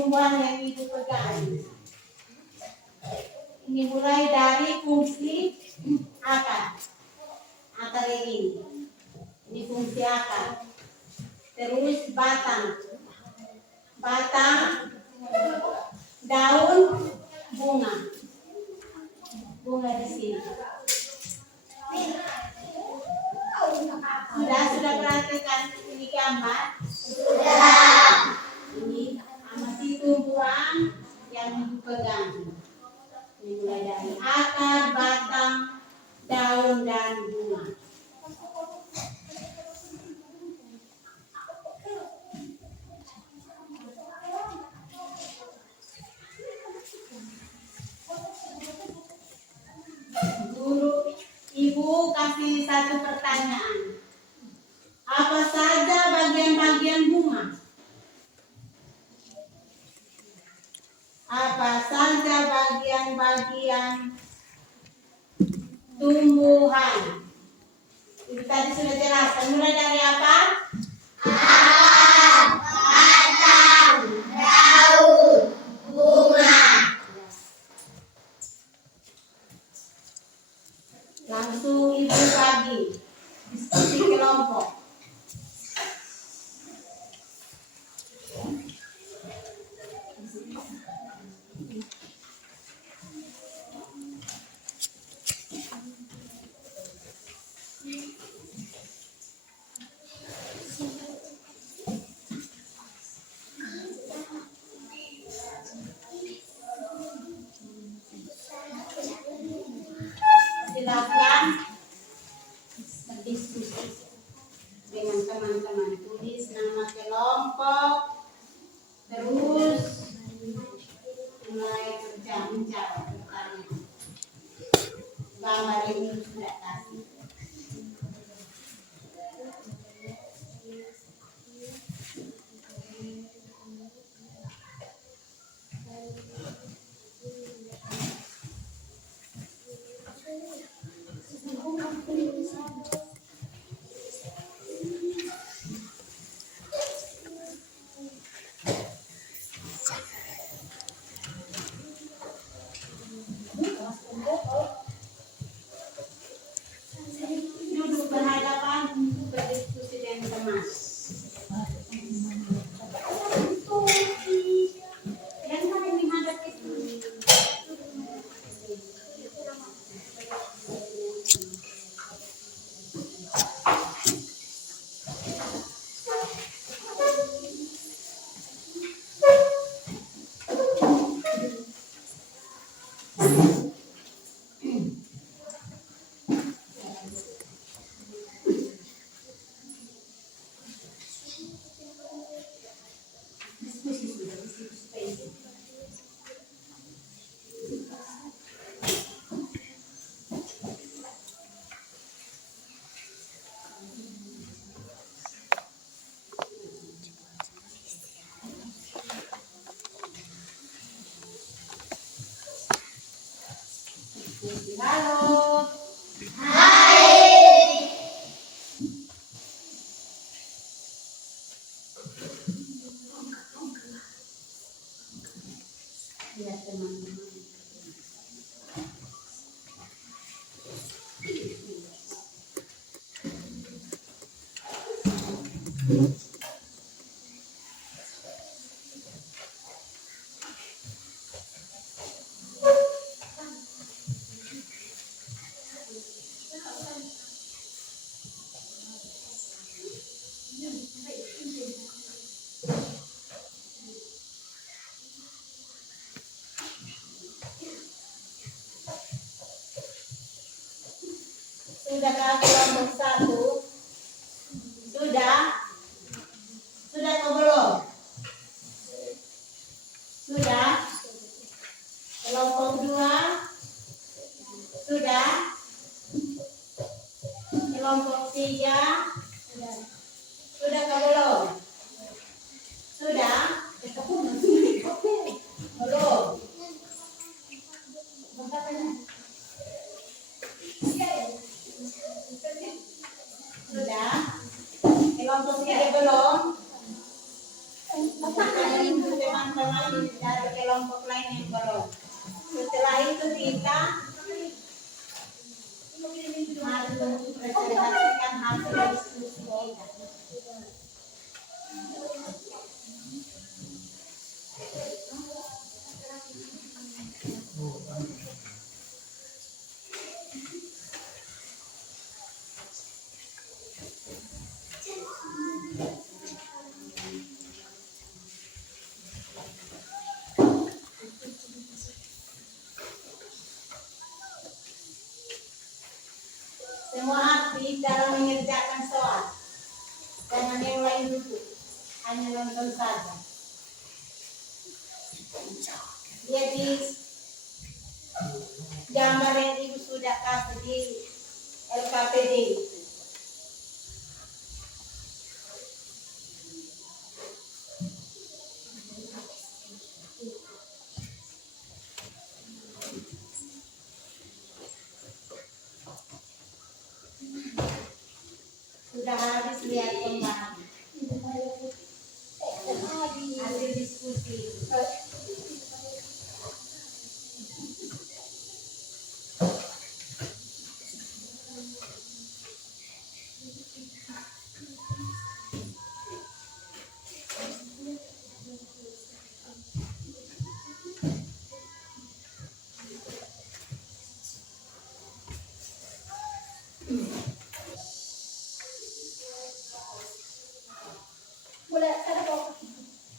tumbuhan yang Ibu pegang. Ini mulai dari fungsi akar. Akar ini. Ini fungsi akar. Terus batang. Batang, daun, bunga. Bunga di sini. Sudah perhatikan ini gambar? Sudah. Ini amati tumbuhan yang dipegang. Ini mulai dari akar, batang, daun, dan bunga. Ibu kasih satu pertanyaan. Apa saja bagian-bagian bunga? Apa saja bagian-bagian tumbuhan? Itu tadi sudah jelaskan. Mulai dari apa? Akar, batang, daun, bunga. Langsung Ibu bagi diskusi kelompok. Silakan berdiskusi dengan teman-teman. Tulis nama kelompok, terus mulai menjawab pertanyaan. Gambar ini sudah kasih. Duduk berhadapan untuk berdiskusi dengan teman. Yang kami menghadap itu. Halo. Hai. Ya teman-teman. Sudahkah kelompok satu? Sudah? Sudah atau belum? Sudah? Kelompok dua? Sudah? Kelompok tiga? Sudah atau belum? Sudah? Belum? Sudah? Kelompok tiga belum? Untuk teman-teman dari kelompok lain yang belum. Setelah itu kita maju presentasikan hasil diskusi kita. Semua aktif dalam mengerjakan soal. Jangan yang lain dulu, hanya nonton saja. Jadi gambar yang ibu sudah kasih di LKPD. Sudah habis lihat kembali. Hasil diskusi.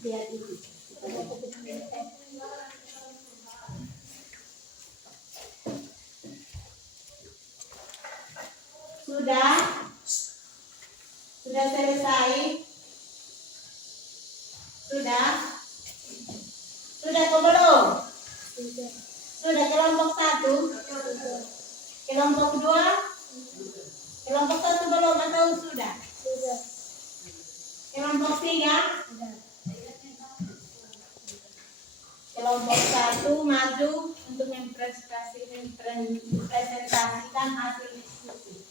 Lihat itu. Sudah selesai. Sudah atau belum? Sudah kelompok 1. Kelompok 2. Kelompok 1 belum atau sudah? Kelompok 3. Kelompok 1 maju untuk mempresentasikan hasil diskusi.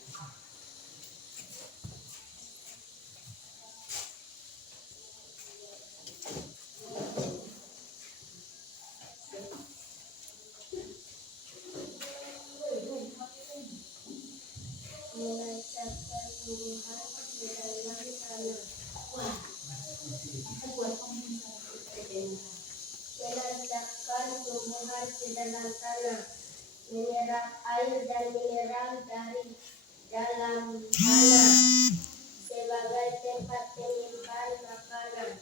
Menanamkan tumbuhan ke dalam tanah, menyerap air dan mineral dari dalam tanah sebagai tempat penyimpan makanan,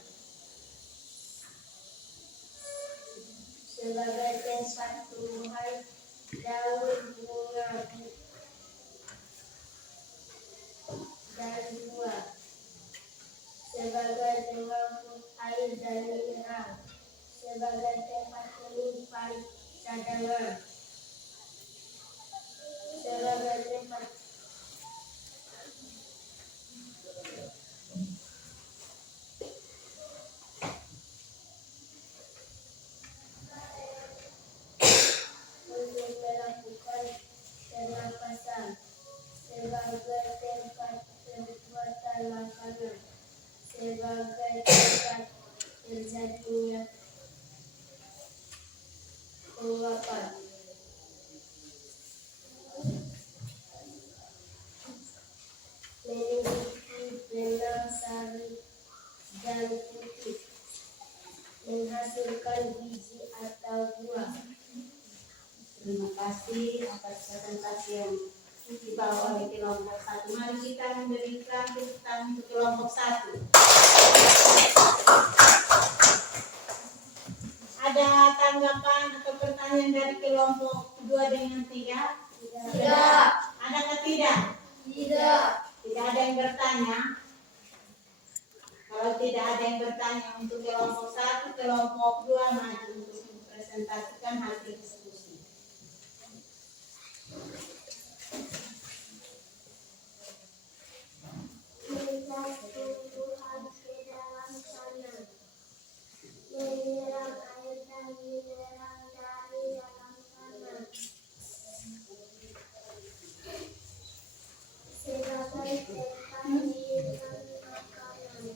sebagai tempat tumbuhan daun, bunga, dan buah, sebagai pengangkut air dan mineral, sebagai tempat menyimpan cadangan, sebagai tempat untuk melakukan pernapasan, sebagai tempat pembuatan makanan, sebagai tempat terjadinya penguapan, memiliki benang sari dan putih, menghasilkan biji atau buah. Terima kasih atas presentasi yang dibawa oleh kelompok 1. Mari kita memberikan tepuk tangan untuk kelompok 1. Ada tanggapan atau pertanyaan dari kelompok 2 dengan 3? Tidak. Adakah tidak? Tidak. Tidak ada yang bertanya? Kalau tidak ada yang bertanya untuk kelompok 1, kelompok 2 maju untuk mempresentasikan hasil diskusi. Menyerap tumbuhan ke dalam tanah, menyerap air dan mineral dari dalam tanah, sebagai tempat menyimpan makanan,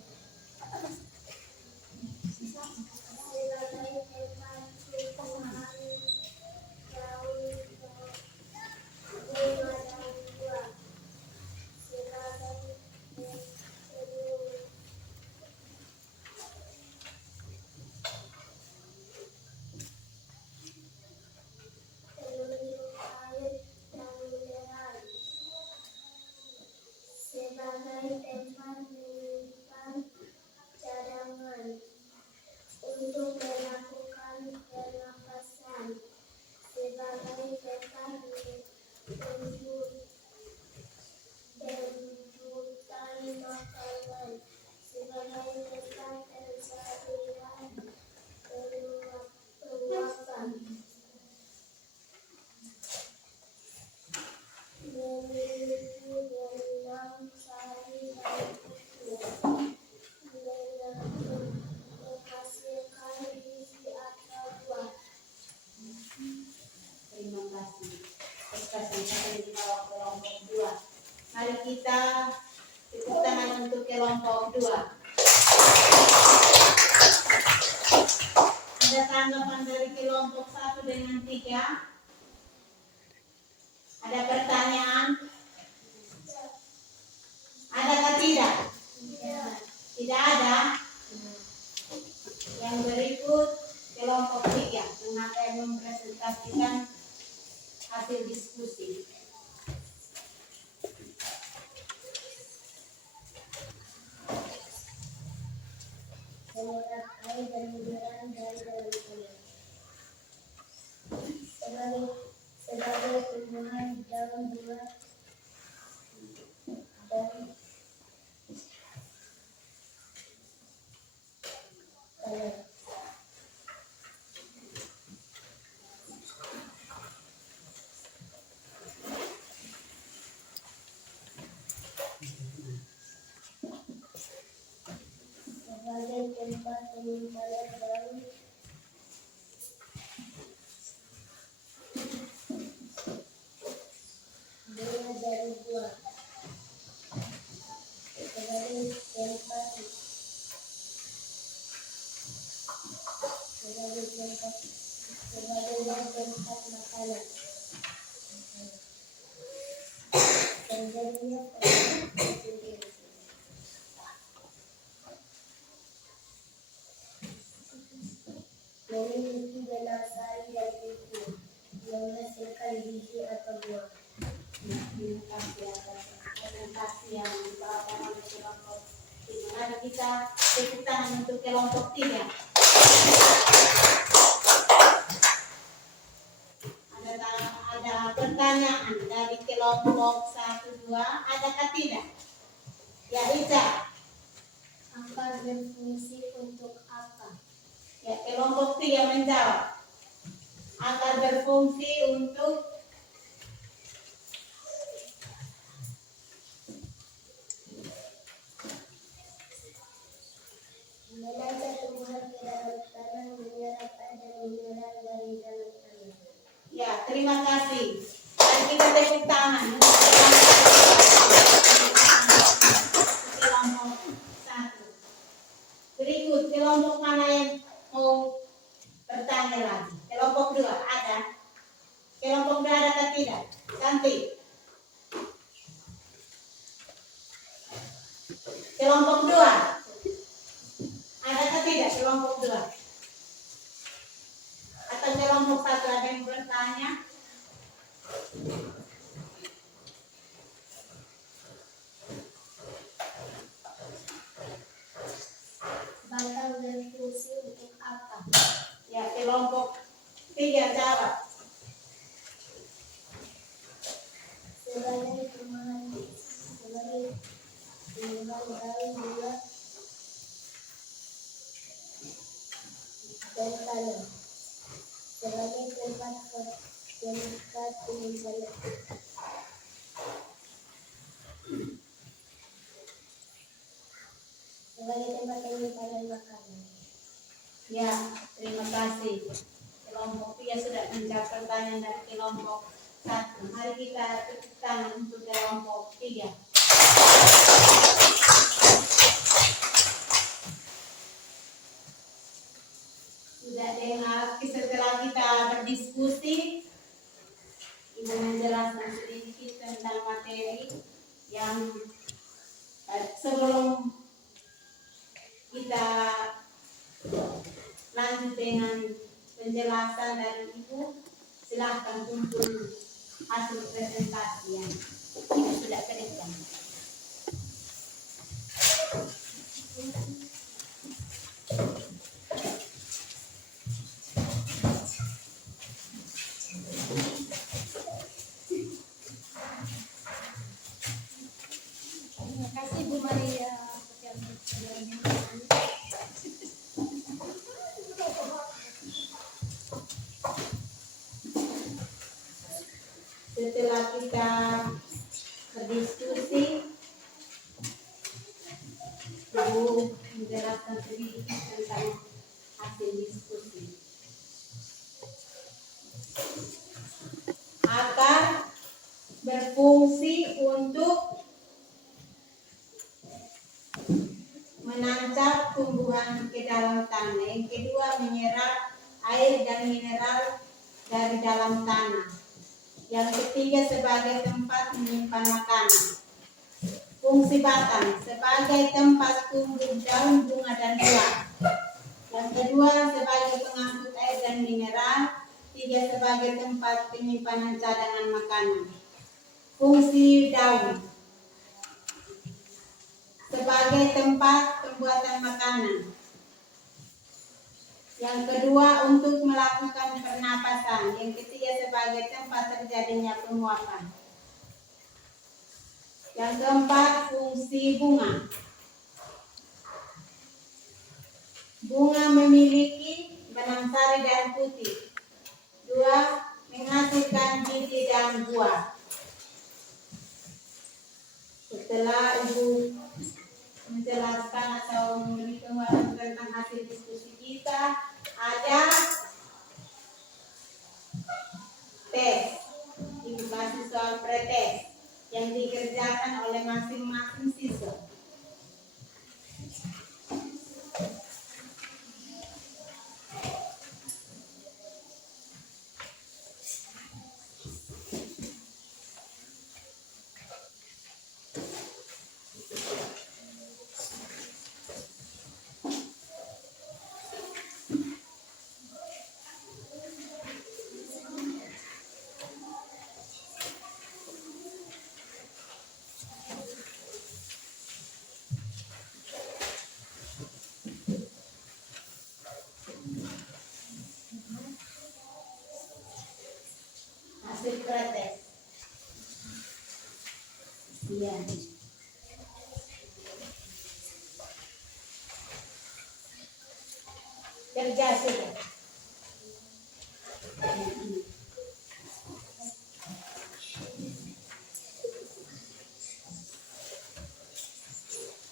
yang dibawa kelompok 2. Mari kita tepuk tangan untuk kelompok 2. Ada tanggapan dari kelompok 1 dengan 3? Ada pertanyaan? Adakah tidak? Tidak ada. Yang berikut kelompok 3 yang akan mempresentasikan hasil diskusi. Menyerap air dan mineral dari dalam tanah. Sebagai tumbuhan daun buah dan tanah. Sebagai tempat penyimpanan daun bunga dari buah. Sebagai tempat makanan. Terjadinya photosynthesis. Memiliki benang sari dan kuku, menghasilkan biji atau buah. Terima kasih atas presentasi yang dibawakan oleh kelompok 3. Mari kita tepuk tangan untuk kelompok 3. Ada pertanyaan dari kelompok 1, 2, adakah tidak? Ya, Ica. Akar berfungsi untuk apa? Ya, kelompok 3 menjawab. Akar berfungsi untuk menaikkan tumbuhan ke dalam tanah, menyerap air dan mineral dari dalam tanah. ya, terima kasih. Mari kita tepuk tangan untuk kelompok 1. Berikut kelompok mana yang mau bertanya lagi? Kelompok 2 ada? Kelompok 2 ada atau tidak? Cantik. Kelompok 2 ada atau tidak? Kelompok 2 atau kelompok 1 ada yang bertanya? Batang berfungsi untuk apa? Ya, kelompok 3 jawab. Sebagai tumbuhan daun buah dan tanah. Sebagai tempat penyimpanan. Sebagai tempat penyimpanan makanan. Ya, terima kasih. Kelompok 3 sudah menjawab pertanyaan dari kelompok 1. Mari kita tepuk tangan untuk kelompok 3. Sudah dengar, setelah kita berdiskusi, Ibu menjelaskan sedikit tentang materi yang sebelum kita lanjut dengan penjelasan dari Ibu, silahkan kumpul hasil presentasi yang kita sudah berikan. Terima kasih Bu Maria. Setelah kita berdiskusi, Ibu menjelaskan sedikit tentang hasil diskusi. Akar ke dalam tanah. Yang kedua, menyerap air dan mineral dari dalam tanah. Yang ketiga, sebagai tempat menyimpan makanan. Fungsi batang sebagai tempat tumbuh daun, bunga, dan buah. Yang kedua, sebagai pengangkut air dan mineral. Tiga, sebagai tempat penyimpanan cadangan makanan. Fungsi daun sebagai tempat pembuatan makanan. Yang kedua, untuk melakukan pernapasan. Yang ketiga, sebagai tempat terjadinya penguapan. Yang keempat, fungsi bunga. Bunga memiliki benang sari dan putih. Dua, menghasilkan biji dan buah. Setelah Ibu menjelaskan atau memberi penguatan tentang hasil diskusi kita, ada tes. Ibu kasih soal pretest yang dikerjakan oleh masing-masing siswa. Hasil pretest. Iya. Kerja sudah.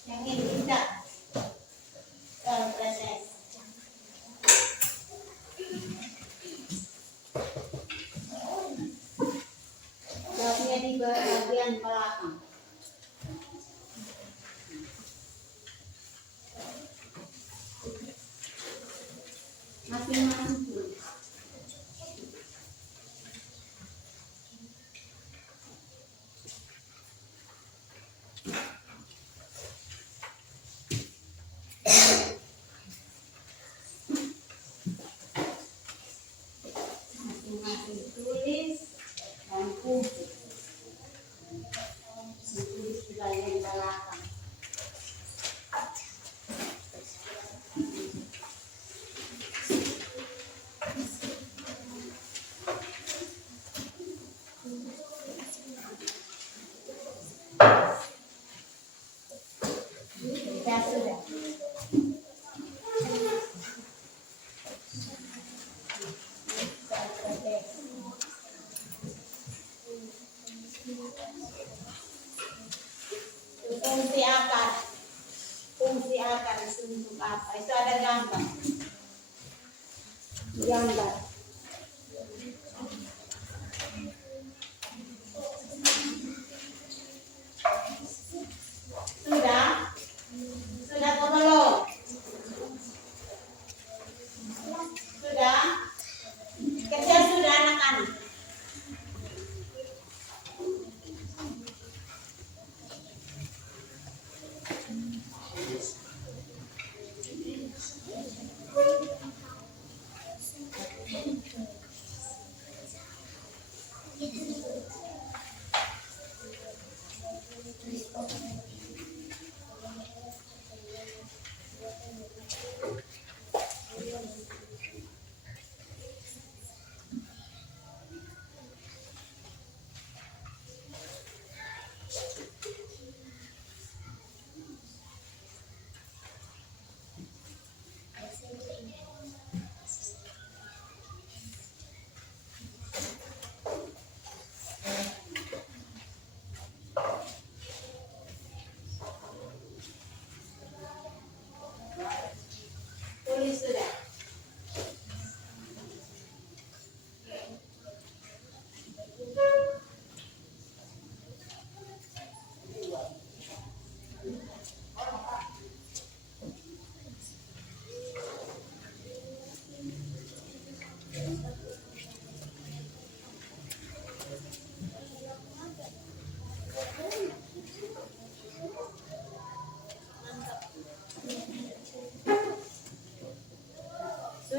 Yang ini kita soal pretest. Jawabnya di bagian belakang. Masing-masing tulis. Masing-masing tulis dan kumpul. Ditulis di bagian belakang. Ya sudah. Fungsi akar. Fungsi akar itu untuk apa? Itu ada gambar. Gambar. Sudah? Sudah atau belum? Sudah? Kerja sudah anak-anak?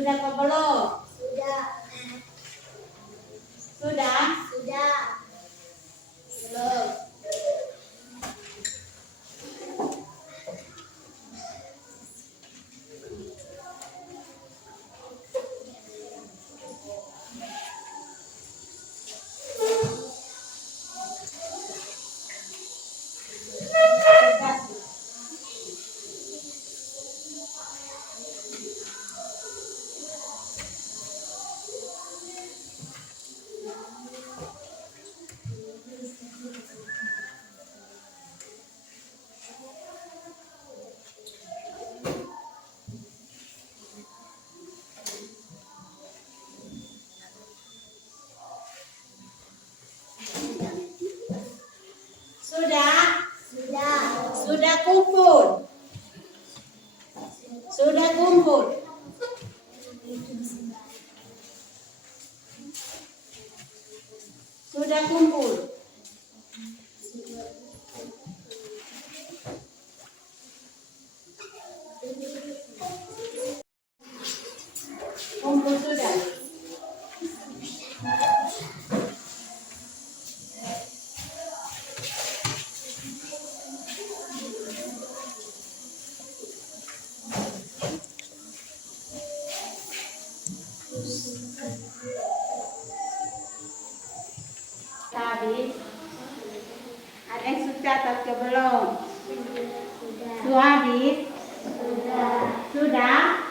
Sudah apa belum? Sudah. Sudah? Sudah. Belum. Sudah? Sudah. Sudah kumpul? Sudah kumpul? Sudah kumpul? Kumpul sudah? Habis? Ada yang sudah catat ke belum? Sudah. Sudah habis? Sudah. Sudah?